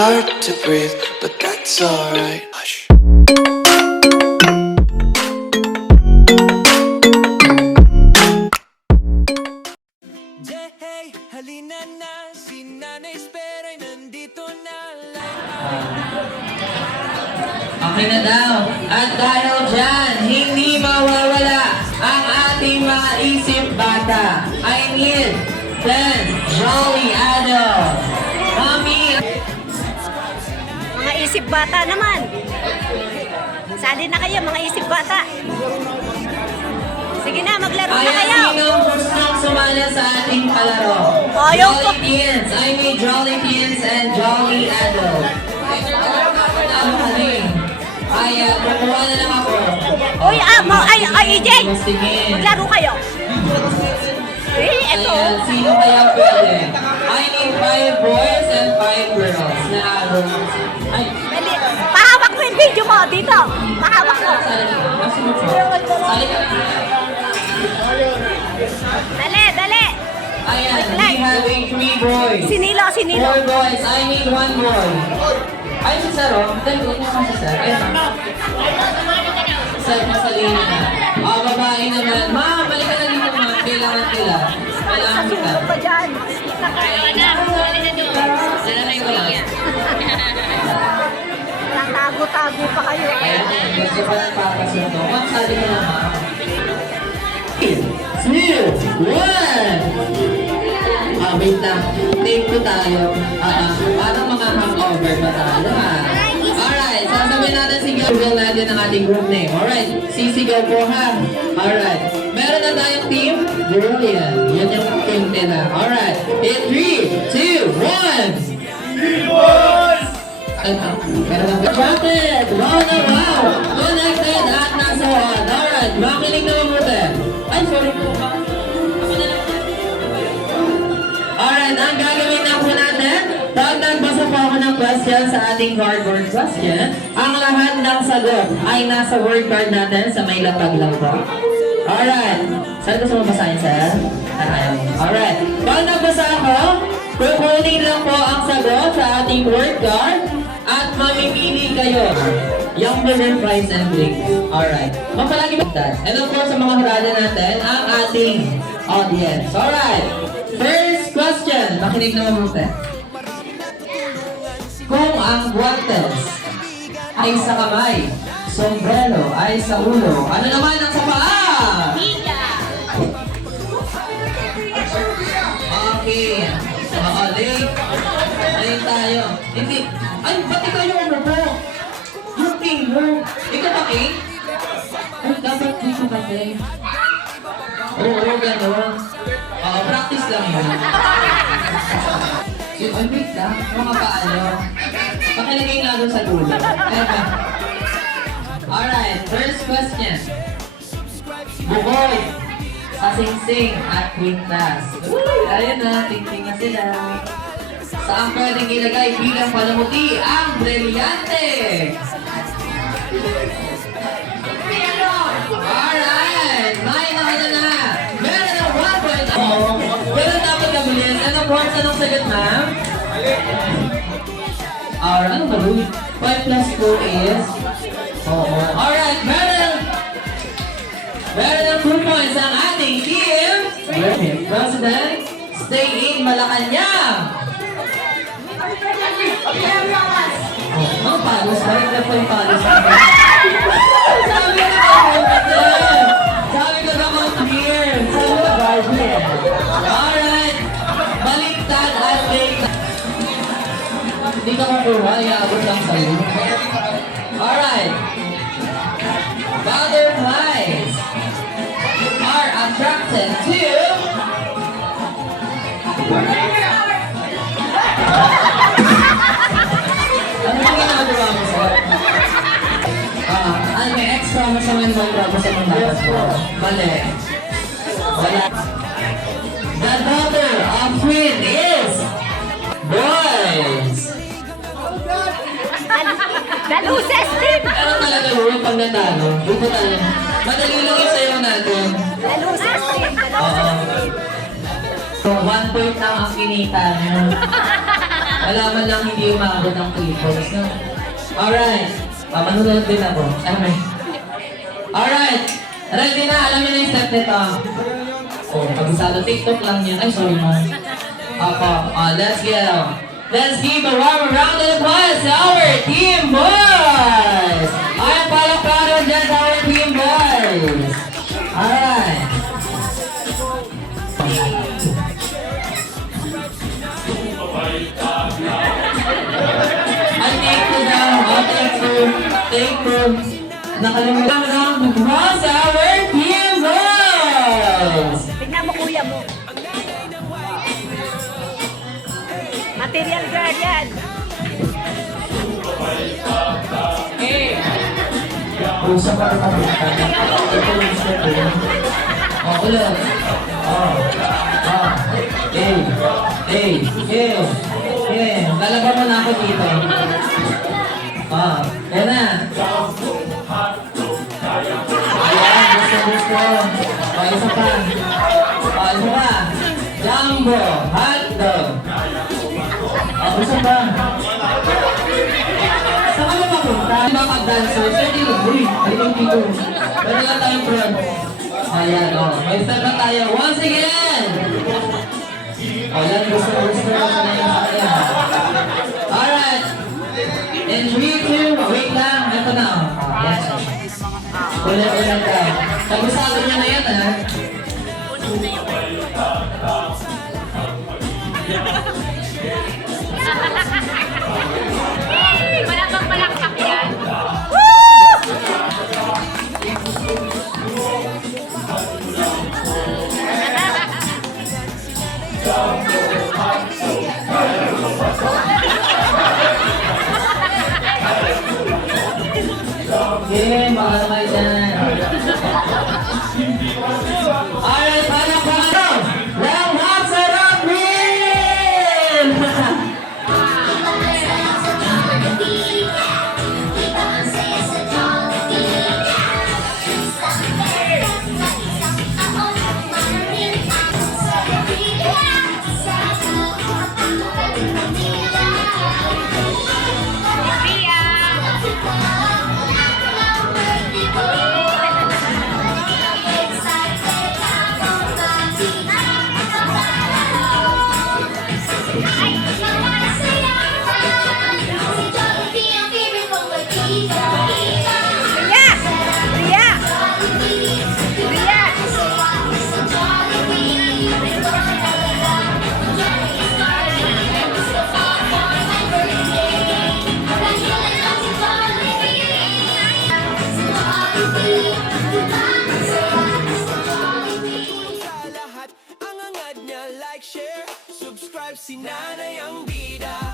hard to breathe, but that's alright. Hush. Hey, halina na, si Nanay Espera'y nandito na. Okay na daw. At dahil dyan, hindi mawawala ang ating mga isip bata. I need 10 Jolly Adult. Mami! Mga isip bata naman. Sali na kayo, mga isip bata. Sige na, maglaro na kayo. Ayan, sino gustong sumala sa ating palaro? Ayaw ko. Jolly Teens. I need Jolly Teens and Jolly Adult. Ay, kukuha na lang ako. Uy, EJ! Sige. Maglaro kayo. Eto. Ayan, sino kaya pwede? I need 5 boys and 5 girls na araw. Ay, Dali. Pahawak mo yung video mo dito. Pahawak mo. sali ka. Dali, dali. Ayan, we having 3 boys. Sinilo, sinilo. 4 boys, I need 1 boy. Ay, si Saro. Dali, huwag mo si Saro. Ayan. Sir, masalina na. Babae naman. Ma, balik ka na dito, ma. Kailangan nila. Kailangan kita. Susunod pa dyan. Tatago-tago pa kayo. Ayan, gusto pa ng papasundo. Ma, sali ka na, ma. 2, 1. Wait lang. Take 2 tayo. Parang mga hangover ba tayo, ha? Alright, sasabihin natin sigaw natin ang ating group name. Alright, sisigaw po, ha? Alright. Meron na tayong team? Brilliant. Yan yung team nila. Alright. In 3, 2, 1. Meron na Connected! Wow na wow! Connected at nasa on. Alright, makinig na mabuti. Ay, sorry po. Alright, ang gagawin na po natin, pag nagbasa po ako ng question sa ating cardboard question, ang lahat ng sagot ay nasa word card natin sa may lapag lang po. Alright, saan gusto mo basahin, sir? Alright, pag nagbasa ako, kukunin lang po ang sagot sa ating word card at mamimili kayo yung winner prize and link. Alright, mapalagi ba that? And of course, sa mga hurada natin, ang ating audience. Alright, first question, makinig na mabuti. Kung ang guantes ay sa kamay, sombrero ay sa ulo, ano naman ang sa paa? Okay. Late. Late tayo. Hindi. Ay, ba't ikaw yung ano po? Yung king mo. Ikaw ba king? Ay, dapat dito ka king. Oo, gano'n. Practice lang yun. Ay, wait lang. Mga paano. Pakilagay nga doon sa dulo. Alright, first question. Bukoy, Sasingsing at Quintas. Ayun na, tingting na sila. Saan pwedeng ilagay bilang palamuti ang brilyante? Alright, may nakita na. Meron ng 1 point. Pero dapat kabilis. Anong words? Anong sagot, ma'am? Alright, ano ba doon? 5 plus 2 is? Oo. Alright, meron ng 2 points ang ating team. President, stay in Malacanang. Ang palos, balik na po yung palos. Sabi ko na count here. Sabi ko guardian. Alright, baliktad at late. Hindi ka makuha, iaabot lang sa'yo. Alright. Butterflies are attracted to ano yung ginagawa mo, sir? May extra mo sa mga bago sa mga batas mo. Mali. Wala. The daughter of Queen is boys. Daluses din. Pero talaga yung pag natalo, dito talaga. Madali lang yung sayo natin. Daluses din. So, 1 point lang ang kinita niyo. Wala man lang hindi umabot ng clippers, no? Alright. Manunod din ako. Alright. Ready na. Alam niyo na yung step nito. Oh, pag-isado TikTok lang yan. Ay, sorry mo. Ako. Let's go. Let's give a warm round of applause to our team boys! Ay, palakparan dyan sa our team boys! Alright. Ay, take two daw. Take two. Nakalimutan round of applause to our team boys! Tignan mo kuya mo. Material girl yan. Usap ka rin kami. Ito yung step eh. Ulit. Lalagyan mo na ako dito. Yan na. Ayan, gusto. Isa pa. Isa pa. Jumbo, hotdog. Isa pa. Saan ka papunta? Di ba pag-dancers? Hindi lang. Uy, halipang dito. Pero lang tayong front. Ayan, may step na tayo. Once again! Ayan, gusto na yung kaya. Alright. In 3, 2, wait lang. Ito na. Yes. Ulit ka. Pag-usado niya na yan, ha? Wala bang palakpak yan? Okay, mahal kayo dyan. Alright, paano? Lang hot sarap win! Sa lahat ang angad niya, like, share, subscribe si Nanay ang bida.